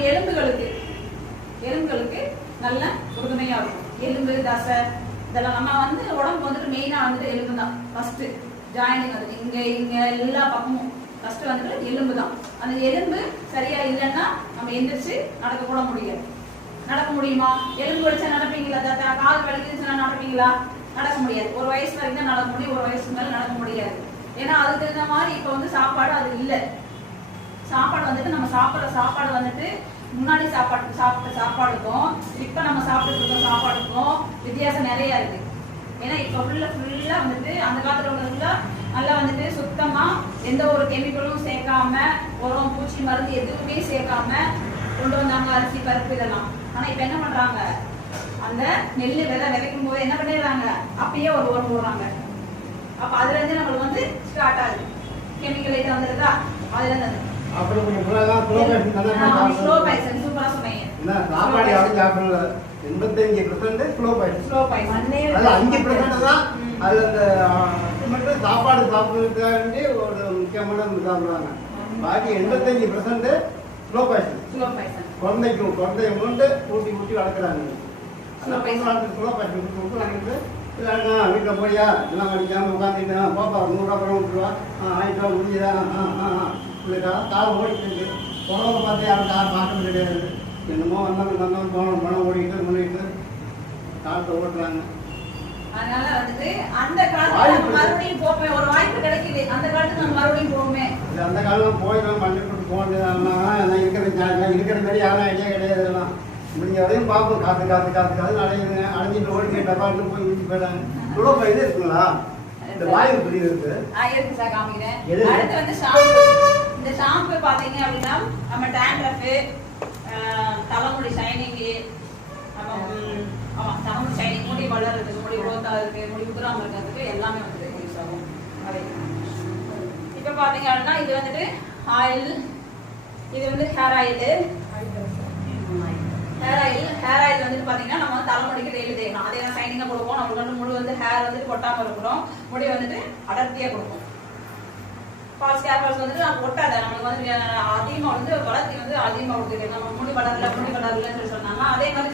நம்ம எலும்புகளுக்கு. எலும்புகளுக்கு நல்ல உறுதுணையா இருக்கும். எலும்பு தசை இதெல்லாம் நம்ம வந்து உடம்பு வந்துட்டு மெயினா வந்துட்டு எலும்பு தான் ஃபர்ஸ்ட் ஜாயினிங் வந்து இங்க இங்க எல்லா பக்கமும். ஃபர்ஸ்ட் வந்துட்டு எலும்பு தான் அந்த எலும்பு சரியா இல்லைன்னா நம்ம எந்திரிச்சு நடக்க கூட முடியாது. நடக்க முடியுமா? எலும்பு வலிச்சா நடப்பீங்களா தாத்தா? கால் வலிக்குதுன்னா நடப்பீங்களா? நடக்க முடியாது. ஒரு வயசு வரைக்கும் தான் நடக்க முடியும். ஒரு வயசுக்கு மேல நடக்க முடியாது. ஏன்னா அதுக்கு தகுந்த மாதிரி இப்போ வந்து சாப்பாடு அது இல்லை. சாப்பாடு வந்துட்டு நம்ம சாப்பிட்ற சாப்பாடு வந்துட்டு முன்னாடி சாப்பாடு சாப்பிட்ட சாப்பாடுக்கும் இப்போ நம்ம சாப்பிட்டு இருக்க சாப்பாடுக்கும் வித்தியாசம் நிறைய இருக்கு. ஏன்னா இப்போ உள்ள ஃபுல்லா வந்துட்டு அந்த காலத்துல உள்ளதுல நல்லா வந்துட்டு சுத்தமா எந்த ஒரு கெமிக்கலும் சேர்க்காம உரம் பூச்சி மருந்து எதுவுமே சேர்க்காம கொண்டு வந்தாங்க அரிசி பருப்பு இதெல்லாம். ஆனா இப்போ என்ன பண்றாங்க? அந்த நெல் விதை விதைக்கும் போது என்ன பண்ணிடுறாங்க? அப்பயே ஒரு உரம் போடுறாங்க. அப்ப அதுல இருந்து நம்மளுக்கு வந்து ஸ்டார்ட் ஆகுது. கெமிக்கல் இது வந்துருதா? அதுல அப்புறம் கொஞ்சம் ஃபுல்லாக ஸ்லோ பேஷன் தானே ஸ்லோ பாய்சன் சூப்பரா சொன்னீங்க. என்ன சாப்பாடு யாரும் சாப்பிடல எண்பத்தஞ்சு பர்சன்ட் ஸ்லோ பாய்சன் ஸ்லோ அது அஞ்சு பர்சன்ட் தான். அது அந்த மட்டும் சாப்பாடு சாப்பிடுறதுக்காண்டி ஒரு முக்கியமான சாப்பிடுவாங்க. பாக்கி எண்பத்தஞ்சு percent slow poison slow poison குழந்தைக்கு குழந்தைய கொண்டு ஊட்டி ஊட்டி வளர்க்குறாங்க. Slow poison. ஸ்லோ பாய்சன் கொடுத்து வளர்க்குறது. வீட்டில் போயா எல்லாம் படிக்காம உட்காந்துட்டு பாப்பா நூறுரூவா பணம் விட்டுருவா ஆ ஆயிட்டு ரூபா முடியுதா ஆ ஆ. கார் ஓடிட்டு இருக்கு. குழந்தை பார்த்து யாரும் கார் பார்க்க கிடையாது. என்னமோ வந்தவங்க வந்தவங்க போனோம் பணம் ஓடிட்டு முன்னிட்டு காலத்தை ஓட்டுறாங்க. அதனால வந்துட்டு அந்த காலத்துல வாய்ப்பு நம்ம மறுபடியும் போமே ஒரு வாய்ப்பு கிடைக்குது. அந்த காலத்துக்கு நம்ம மறுபடியும் இது அந்த காலம் போயிடும் மண்ணை போட்டு போகலாம் நான் இருக்கிற நான் இருக்கிற மாதிரி யாரும் ஐடியா கிடையாது எல்லாம் முடிஞ்ச வரையும் பார்ப்போம். காத்து காத்து காத்து காத்து அடையுதுங்க அடைஞ்சிட்டு ஓடி டப்பாட்டு போய் ஊற்றி போயிடாங்க இவ்வளோ இது இருக்குங்களா? இந்த வாயு பிரிவு இருக்கு? அடுத்து வந்து ஷாம்பு இந்த ஷாம்பு பார்த்தீங்க அப்படின்னா நம்ம டேண்ட்ரஃபு தலைமுடி ஷைனிங்கு நம்ம ம், தலைமுடி ஷைனிங் முடி வளர்றதுக்கு முடி growth ஆகுறதுக்கு முடி உதிராம இருக்கிறதுக்கு எல்லாமே வந்து யூஸ் ஆகும். அதே. இப்போ பார்த்தீங்க அப்படின்னா இது வந்துட்டு ஆயில் இது வந்து hair oil hair oil hair oil வந்துட்டு பார்த்தீங்கன்னா நம்ம தலைமுடிக்கு டெய்லி தேய்க்கணும் அதே தான் ஷைனிங்காக கொடுப்போம் நம்மளுக்கு வந்து முழு வந்து ஹேர் வந்துட்டு கொட்டாமல் இருக்கிறோம். முடி வந்துட்டு அடர்த்தியாக கொடுப்போம் ஃபால்ஸ் ஹேர் ஃபால்ஸ் வந்து நம்ம ஒட்டாத. நம்மளுக்கு வந்து அதிகமாக வந்து வளர்த்தி வந்து அதிகமாக கொடுக்குது நம்ம முடி வளரல முடி வளரலன்னு சொல்லி சொன்னாங்க. அதே மாதிரி